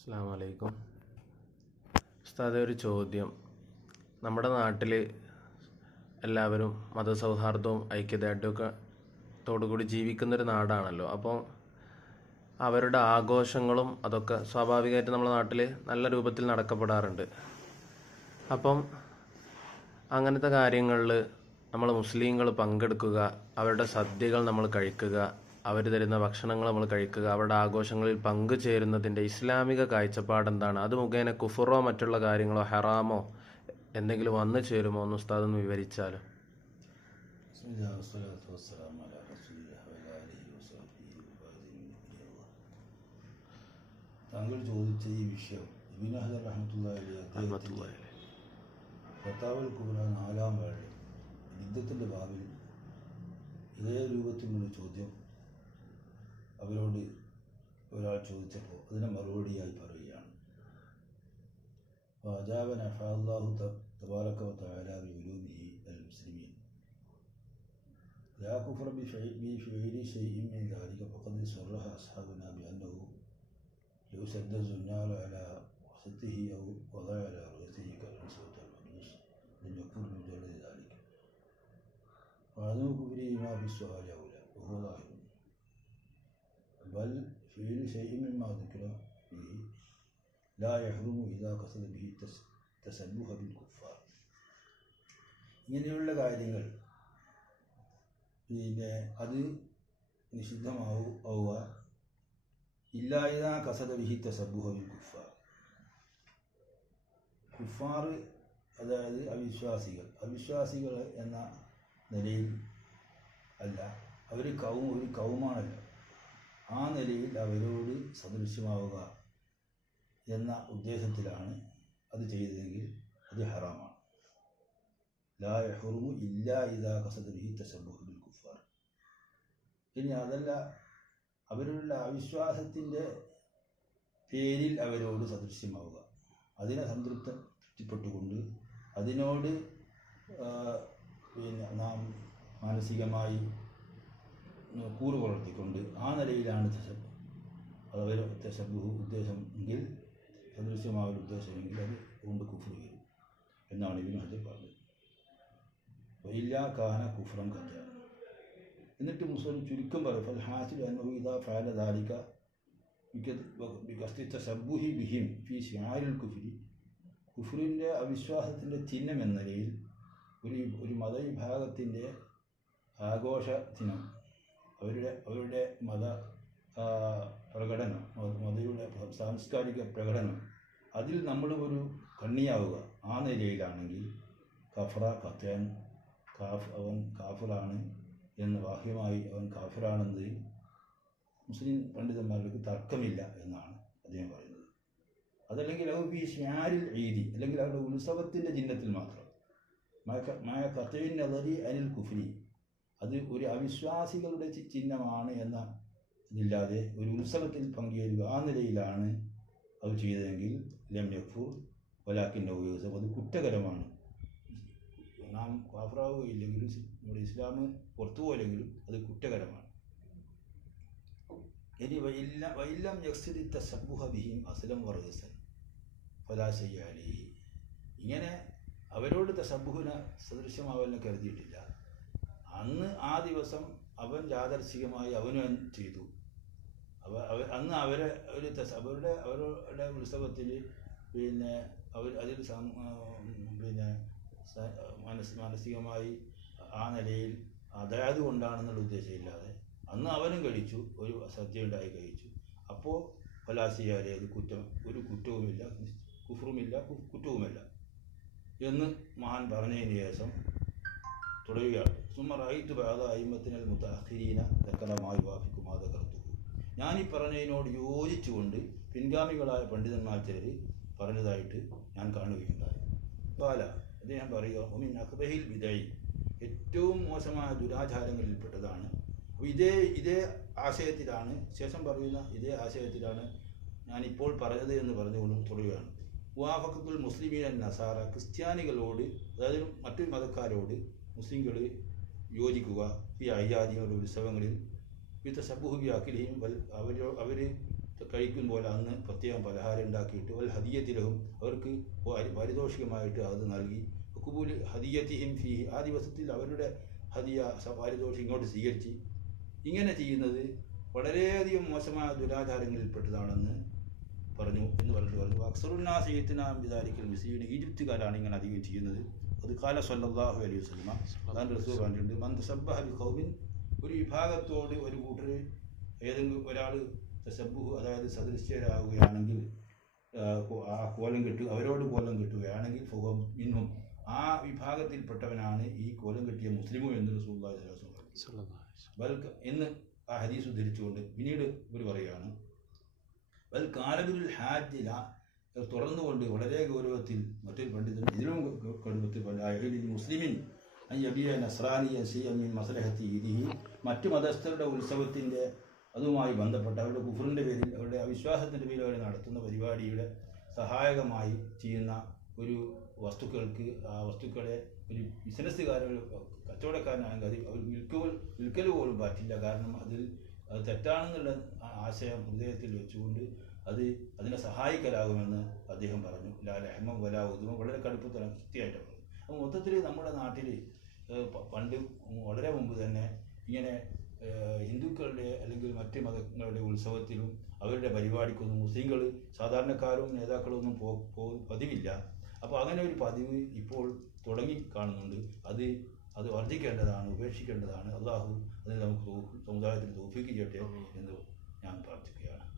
അസ്സാം വലൈക്കും ഉസ്താദെ ഒരു ചോദ്യം. നമ്മുടെ നാട്ടിൽ എല്ലാവരും മതസൗഹാർദ്ദവും ഐക്യദാർഢ്യമൊക്കെ തോടുകൂടി ജീവിക്കുന്നൊരു നാടാണല്ലോ. അപ്പോൾ അവരുടെ ആഘോഷങ്ങളും അതൊക്കെ സ്വാഭാവികമായിട്ട് നമ്മുടെ നാട്ടിൽ നല്ല രൂപത്തിൽ നടക്കപ്പെടാറുണ്ട്. അപ്പം അങ്ങനത്തെ കാര്യങ്ങളിൽ നമ്മൾ മുസ്ലിങ്ങൾ പങ്കെടുക്കുക അവരുടെ സദ്യകൾ നമ്മൾ കഴിക്കുക അവർ തരുന്ന ഭക്ഷണങ്ങൾ നമ്മൾ കഴിക്കുക അവരുടെ ആഘോഷങ്ങളിൽ പങ്കുചേരുന്നതിന്റെ ഇസ്ലാമിക കാഴ്ചപ്പാടെന്താണ് അത് മുഖേന കുഫറോ മറ്റുള്ള കാര്യങ്ങളോ ഹെറാമോ എന്തെങ്കിലും വന്നു ചേരുമോ എന്ന് ഉസ്താദ് ഒന്ന് വിവരിച്ചാലും. താങ്കൾ ചോദിച്ച ഈ വിഷയം നാലാം വേളയിൽ യുദ്ധത്തിന്റെ ഭാവിൽ ഇതേ രൂപത്തിലുള്ള ചോദ്യം അവരോട് ഒരാൾ ചോദിച്ചപ്പോൾ അതിന് മറുപടിയായി പറയുകയാണ് فأجاب نفع الله تبارك وتعالى بعلومه المسلمين لا كفر بفعل بفعل شيء من ذلك فقد صرح أصحابنا بأنه لو سد الزنار على وسطه أو وضع على رأسه كالأنصوت المجوس لم يكفر بمجرد ذلك وعدم كفره ما في السؤال أولى وهو ظاهر ബൽ ഫീൽ ഷെയ്മിമാതിക്കലോ ഈ ലാ യഹ്റുമു ഇതാ കസദ് ബി തസ് തസബുഹ ബിൽ കുഫാർ ഇങ്ങനെയുള്ള കാര്യങ്ങൾ പിന്നെ അത് നിഷിദ്ധമാവുക ഇല്ല ഇതാ കസദ ബിഹി തസബുഹ ബിൽ കുഫാർ കുഫാർ അതായത് അവിശ്വാസികൾ. അവിശ്വാസികൾ എന്ന നിലയിൽ അല്ല. അവർ കൗം ഒരു കൗമാണല്ലോ. ആ നിലയിൽ അവരോട് സദൃശ്യമാവുക എന്ന ഉദ്ദേശത്തിലാണ് അത് ചെയ്തതെങ്കിൽ അത് ഹറാമാണ്. ലാ യഹുറുമു ഇല്ലാ ഇതാ കസദുഹി തസബുഹ് ബിൽ കുഫാർ. ഇനി അതല്ല അവരുടെ അവിശ്വാസത്തിന്റെ പേരിൽ അവരോട് സദൃശ്യമാവുക അതിനെ സംതൃപ്തിപ്പെട്ടുകൊണ്ട് അതിനോട് പിന്നെ നാം മാനസികമായി കൂറ് പുലർത്തിക്കൊണ്ട് ആ നിലയിലാണ് തസബ് അത് തസബുഹു ഉദ്ദേശം എങ്കിൽ സദൃശ്യമായ ഒരു ഉദ്ദേശമെങ്കിൽ അത് കൊണ്ട് കുഫർ എന്നാണ് ഇബിൻ ഹജർ പറഞ്ഞത്. വൈല്ലാ കാന കുഫ്രം കഥ. എന്നിട്ട് മുസ്ലിം ചുരുക്കം പറയും ഫൽ ഹാസിൽ അന്നഹു ഇദാ ഫഅല ബികസ്തി ബിഹിം ഫി ശിആരിൽ കുഫ്രി. കുഫ്രിന്റെ അവിശ്വാസത്തിന്റെ ചിഹ്നം എന്ന നിലയിൽ ഒരു ഒരു മതവിഭാഗത്തിന്റെ ആഘോഷ ദിനം അവരുടെ അവരുടെ മത പ്രകടനം മതയുടെ സാംസ്കാരിക പ്രകടനം അതിൽ നമ്മൾ ഒരു കണ്ണിയാവുക. ആ നിലയിലാണെങ്കിൽ കഫറ കത്തൻ കാഫ് അവൻ കാഫിറാണ് എന്ന് ബാഹ്യമായി അവൻ കാഫിറാണെന്ന് മുസ്ലിം പണ്ഡിതന്മാർക്ക് തർക്കമില്ല എന്നാണ് അദ്ദേഹം പറയുന്നത്. അതല്ലെങ്കിൽ അവർ ഈ ഷ്യാരിൽ എഴുതി അല്ലെങ്കിൽ അവരുടെ ഉത്സവത്തിന്റെ ചിഹ്നത്തിൽ മാത്രം. മായ- കത്തവിൻ നദരി അനിൽ കുഫ്രി അത് ഒരു അവിശ്വാസികളുടെ ചിഹ്നമാണ് എന്ന ഇതില്ലാതെ ഒരു ഉത്സവത്തിൽ പങ്കുചേരുക ആ നിലയിലാണ് അത് ചെയ്തതെങ്കിൽ ലം യഫൂർ വലാക്കിന്റെ ഉപയോഗം അത് കുറ്റകരമാണ്. നാം കാഫറാവുകയില്ലെങ്കിലും നമ്മുടെ ഇസ്ലാം പുറത്തു പോയില്ലെങ്കിലും അത് കുറ്റകരമാണ്. ഇനി വൈല്ല വൈല്ലം യക്സിരി തസബുഹ ബിഹിം അസ്ലം വർഗസൻ ഫലാശയ്യാലി ഇങ്ങനെ അവരോട് തസബുഹിനെ സദൃശ്യമാവലിനെ കരുതിയിട്ടില്ല. അന്ന് ആ ദിവസം അവൻ യാദർശികമായി അവനും ചെയ്തു. അവ അന്ന് അവരെ ഒരു അവരുടെ അവരുടെ ഉത്സവത്തിൽ പിന്നെ അവർ അതിൽ പിന്നെ മനസ് മാനസികമായി ആ നിലയിൽ അതായത് കൊണ്ടാണെന്നുള്ള ഉദ്ദേശമില്ലാതെ അന്ന് അവനും കഴിച്ചു ഒരു സദ്യ ഉണ്ടായി കഴിച്ചു. അപ്പോൾ ഫലാസിയാരെ അത് കുറ്റം ഒരു കുറ്റവുമില്ല കുഫറുമില്ല കുറ്റവുമില്ല എന്ന് മഹാൻ പറഞ്ഞതിന് ശേഷം തുടരുകയാണ്. സുമ റൈറ്റ് ബാധ അയിമത്തിനൽ മുത്തഹീന തക്കലമായി വാഫിക്കുമാ തകർത്തു ഞാൻ ഈ പറഞ്ഞതിനോട് യോജിച്ചുകൊണ്ട് പിൻഗാമികളായ പണ്ഡിതന്മാർ ചിലർ പറഞ്ഞതായിട്ട് ഞാൻ കാണുകയുണ്ടായി. ബാല ഞാൻ പറയുക ഒമിൻ അക്ബഹിൽ വിദയി ഏറ്റവും മോശമായ ദുരാചാരങ്ങളിൽപ്പെട്ടതാണ്. ഇതേ ഇതേ ആശയത്തിലാണ് ശേഷം പറയുന്ന ഇതേ ആശയത്തിലാണ് ഞാനിപ്പോൾ പറഞ്ഞത് എന്ന് പറഞ്ഞുകൊണ്ട് തുടരുകയാണ്. വാഫക്കുൽ മുസ്ലിമീൻ നസാറ ക്രിസ്ത്യാനികളോട് അതായത് മറ്റു മതക്കാരോട് മുസ്ലിങ്ങൾ യോജിക്കുക ഈ അയ്യാദികളുടെ ഉത്സവങ്ങളിൽ വിത്ത സബുഹുബി അഖിലയും അവർ അവർ കഴിക്കുമ്പോൾ അന്ന് പ്രത്യേകം പലഹാരം ഉണ്ടാക്കിയിട്ട് വൽ ഹദിയത്തിലഹും അവർക്ക് പാരി- പാരിതോഷികമായിട്ട് അത് നൽകി. കുബൂൽ ഹദിയത്തിഹിം ഫി ആ ദിവസത്തിൽ അവരുടെ ഹദിയ പാരിതോഷികം ഇങ്ങോട്ട് സ്വീകരിച്ച്. ഇങ്ങനെ ചെയ്യുന്നത് വളരെയധികം മോശമായ ദുരാചാരങ്ങളിൽപ്പെട്ടതാണെന്ന് പറഞ്ഞു എന്ന് പറഞ്ഞിട്ട് പറഞ്ഞു. അക്സറുന്നാസയത്തിനാം വിചാരിക്കൽ മിസീന് ഈജിപ്തുകാരാണ് ഇങ്ങനെ അധികം ചെയ്യുന്നത്. അത് കാല സല്ലല്ലാഹു അലൈഹി വസല്ലമ. അതാണ് റസൂൽ പറഞ്ഞിട്ടുണ്ട് മൻ തസബ്ബഹ ബി ഖൗമിൻ ഒരു വിഭാഗത്തോട് ഒരു കൂട്ടർ ഏതെങ്കിലും ഒരാൾ സബ്ബു അതായത് സദൃശ്യരാകുകയാണെങ്കിൽ ആ, കോലം കെട്ടു അവരോട് കോലം കെട്ടുകയാണെങ്കിൽ ഫുഹം ഇന്നും ആ വിഭാഗത്തിൽപ്പെട്ടവനാണ് ഈ കോലം കെട്ടിയ മുസ്ലിമും എന്ന് പറഞ്ഞു. ബൽ എന്ന് ആ ഹദീസ് ഉദ്ധരിച്ചുകൊണ്ട് പിന്നീട് ഇവർ പറയുകയാണ് ബൽ കാലബിരുൽ ഹാജില തുറന്നുകൊണ്ട് വളരെ ഗൗരവത്തിൽ മറ്റൊരു പണ്ഡിതൻ ഇതിലും ഗൗരവത്തിൽ മുസ്ലിമിൻ അയ്യബിയ നസ്രാനിയ സിയമിൻ മസലഹത്തി ഇതിഹി മറ്റു മതസ്ഥരുടെ ഉത്സവത്തിന്റെ അതുമായി ബന്ധപ്പെട്ട അവരുടെ കുഫറിന്റെ പേരിൽ അവരുടെ അവിശ്വാസത്തിന്റെ പേരിൽ അവർ നടത്തുന്ന പരിപാടിയുടെ സഹായകമായി ചെയ്യുന്ന ഒരു വസ്തുക്കൾക്ക് ആ വസ്തുക്കളെ ഒരു ബിസിനസ്സുകാരൻ കച്ചവടക്കാരനാണെങ്കിൽ അത് അവർ വിൽക്കുകൾ വിൽക്കൽ പോലും പറ്റില്ല. കാരണം അതിൽ അത് തെറ്റാണെന്നുള്ള ആശയം ഹൃദയത്തിൽ വെച്ചുകൊണ്ട് അത് അതിനെ സഹായിക്കലാകുമെന്ന് അദ്ദേഹം പറഞ്ഞു. ലാ ലഹ്മം വലാ ഉദുമം വളരെ കടുപ്പത്തിൽ കൃത്യമായിട്ട് പറഞ്ഞു. അപ്പോൾ മൊത്തത്തിൽ നമ്മുടെ നാട്ടിൽ പണ്ട് വളരെ മുമ്പ് തന്നെ ഇങ്ങനെ ഹിന്ദുക്കളുടെ അല്ലെങ്കിൽ മറ്റ് മതങ്ങളുടെ ഉത്സവത്തിലും അവരുടെ പരിപാടിക്കൊന്നും മുസ്ലിങ്ങൾ സാധാരണക്കാരും നേതാക്കളും ഒന്നും പോ പോ- പതിവില്ല. അപ്പോൾ അങ്ങനെ ഒരു പതിവ് ഇപ്പോൾ തുടങ്ങി കാണുന്നുണ്ട്. അത് അത് വർദ്ധിക്കേണ്ടതാണ് ഉപേക്ഷിക്കേണ്ടതാണ്. അള്ളാഹു അതിന് നമുക്ക് സമുദായത്തിന് തോഫിക്ക് ചെയ്യട്ടെ എന്ന് ഞാൻ പ്രാർത്ഥിക്കുകയാണ്.